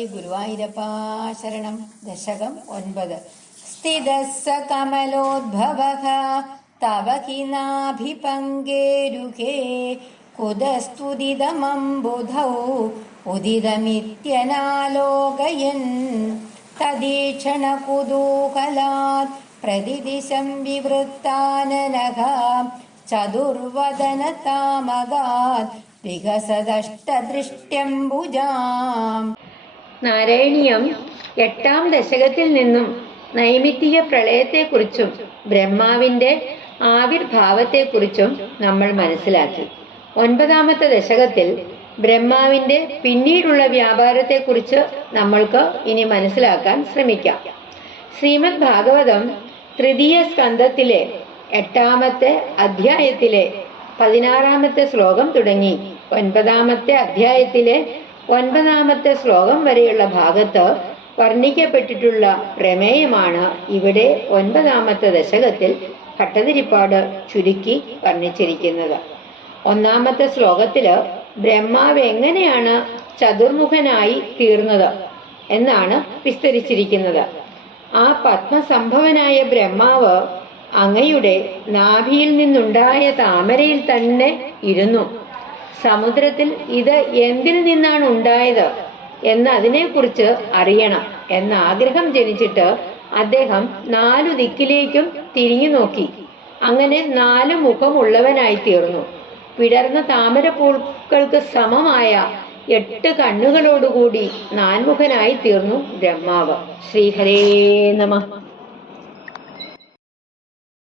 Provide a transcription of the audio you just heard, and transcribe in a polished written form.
ഗുരുവായൂരപ്പാ ശരണം. ദശകം 9. സ്ഥിതസ്സ കമലോദ്ഭവഃ തവ ഹി നാഭിപങ്കേരുഹേ കുതസ്തുതിതമംബുധൗ ഉദിതമിത്യനാലോകയൻ തദീക്ഷണ കുതൂഹലാത് പ്രതിദിശം വിവൃത്താനനഃ ചതുർവദനതാമകാത് വികസദഷ്ടദൃഷ്ട്യംബുജാം. നാരായണീയം 8-ാം ദശകത്തിൽ നിന്നും നൈമിത്തിക പ്രളയത്തെക്കുറിച്ചും ബ്രഹ്മാവിന്റെ ആവിർഭാവത്തെക്കുറിച്ചും നമ്മൾ മനസ്സിലാക്കി. 9-ാമത്തെ ദശകത്തിൽ ബ്രഹ്മാവിന്റെ പിന്നീടുള്ള വ്യാപാരത്തെക്കുറിച്ച് നമ്മൾക്ക് ഇനി മനസ്സിലാക്കാൻ ശ്രമിക്കാം. ശ്രീമദ് ഭാഗവതം 3ാം സ്കന്ധത്തിലെ 8-ാമത്തെ അധ്യായത്തിലെ 16-ാമത്തെ ശ്ലോകം തുടങ്ങി 9-ാമത്തെ അധ്യായത്തിലെ 9-ാമത്തെ ശ്ലോകം വരെയുള്ള ഭാഗത്ത് വർണ്ണിക്കപ്പെട്ടിട്ടുള്ള പ്രമേയമാണ് ഇവിടെ 9-ാമത്തെ ദശകത്തിൽ ഭട്ടതിരിപ്പാട് ചുരുക്കി വർണ്ണിച്ചിരിക്കുന്നത്. 1-ാമത്തെ ശ്ലോകത്തില് ബ്രഹ്മാവ് എങ്ങനെയാണ് ചതുർമുഖനായി തീർന്നത് എന്നാണ് വിസ്തരിച്ചിരിക്കുന്നത്. ആ പത്മസംഭവനായ ബ്രഹ്മാവ് അങ്ങയുടെ നാഭിയിൽ നിന്നുണ്ടായ താമരയിൽ തന്നെ ഇരുന്നു. സമുദ്രത്തിൽ ഇത് എന്തിൽ നിന്നാണ് ഉണ്ടായത് എന്ന് അതിനെക്കുറിച്ച് അറിയണം എന്ന ആഗ്രഹം ജനിച്ചിട്ട് അദ്ദേഹം 4 ദിക്കിലേക്കും തിരിഞ്ഞു നോക്കി. അങ്ങനെ 4 മുഖമുള്ളവനായി തീർന്നു. വിടർന്ന താമരപ്പൂക്കൾക്ക് സമമായ 8 കണ്ണുകളോടുകൂടി നാൻമുഖനായി തീർന്നു ബ്രഹ്മാവ്. ശ്രീഹരേ നമഃ.